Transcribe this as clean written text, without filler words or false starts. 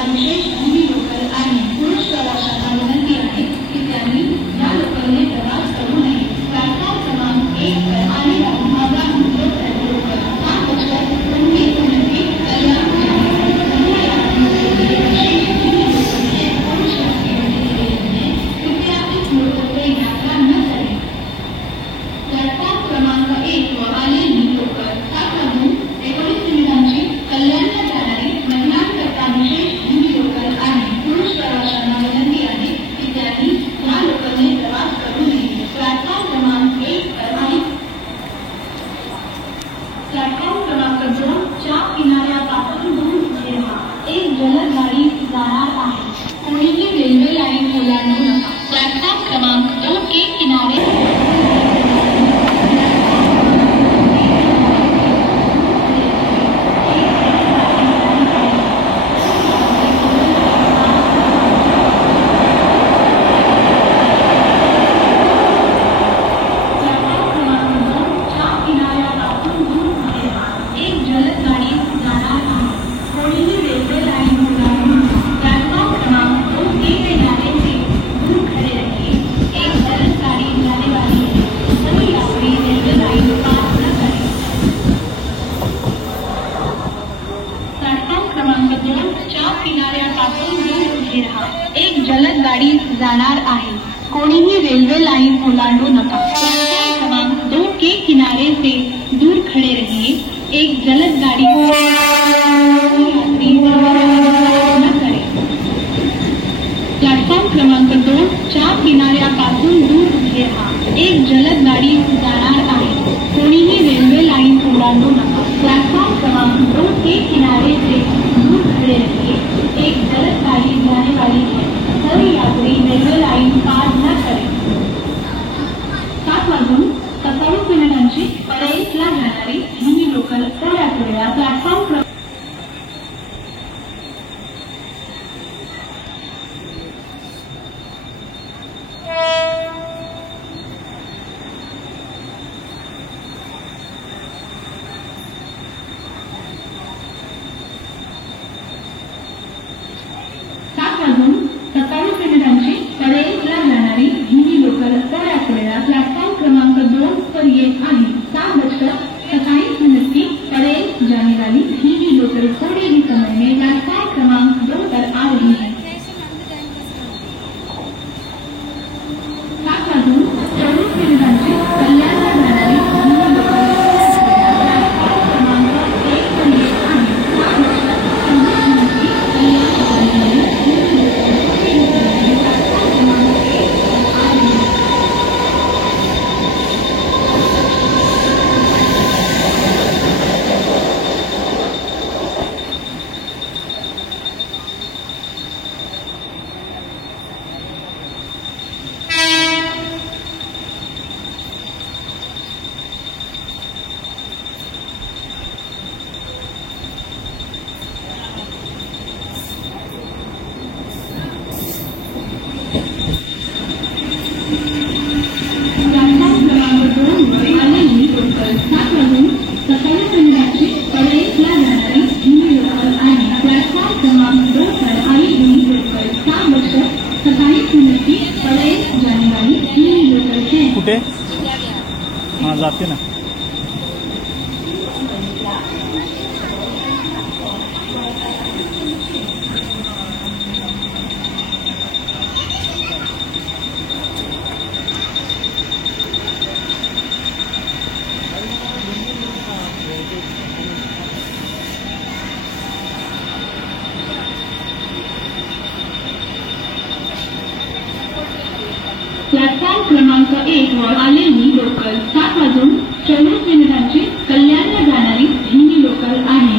करता विशेष हिंदी लोकल आणि पुरुष प्रवाशांना विनंती आहे की त्यांनी या लोकलने प्रवास करू नये। प्लॅटफॉर्म क्रमांक 1 पर आने वाली मागा लोकल 7:19 की कल्याण कृपया इस लोकल से यात्रा न करें। प्लॅटफॉर्म क्रमांक 1 वर आलेली लोकल 7:19 मिनिटांची कल्याणला जाणारी महिलांकरता विशेष हिंदी लोकल आणि पुरुष प्रवाशांना विनंती आहे की त्यांनी या लोकलने प्रवास करू नये। प्लॅटफॉर्म क्रमांक 1 पर आणि प्लॅटफॉर्म क्रमांक 2 च्या किनाऱ्यापासून दूर उभे राहा। एक जलद गाडी जाणार आहे, कोणीही रेल्वे लाईन ओलांडू नका। प्लॅटफॉर्म क्रमांक 2 के किनारे एक जलद गाड़ी जाणार आहे, कोणीही रेल्वे लाइन ओलांडू नका। प्लॅटफॉर्म क्रमांक 2 के किनारे से दूर खड़े रहिए। एक जलद गाड़ी न करें। प्लॅटफॉर्म क्रमांक 2 च्या किनाऱ्यापासून दूर उभे राहा। एक जलद गाड़ी जाणार आहे, कोणीही रेल्वे लाइन ओलांडू नका। प्लॅटफॉर्म क्रमांक 2 के किनारे से दूर खड़े रहिए। एक जलद गाड़ी जाने वाली है, सभी यात्री रेल्वे लाइन पार न करें। 7:27 मिनिटांची परेलला जाणारी हिंदी लोकल थोड्याच वेळात प्लॅटफॉर्म प्लॅटफॉर्म क्रमांक 2 पर येत आहे। 7:27 की परेल जाने वाली हिंदी लोकल थोड़े ही समय में प्लैटफॉर्म क्रमांक 2 पर आ रही है। 7:24 मिनिटांची कल्याणला जाणारी हिंदी लोकल प्लॅटफॉर्म क्रमांक 1 पर येत आहे। 7:26 की कल्याणला जाणारी हिंदी लोकल प्लॅटफॉर्म क्रमांक 1 पर आ रही है। कुठे हाँ जाते ना। प्लॅटफॉर्म क्रमांक 1 वर आलेली लोकल 7:24 मिनिटांची कल्याणला जाणारी हिंदी लोकल आहे।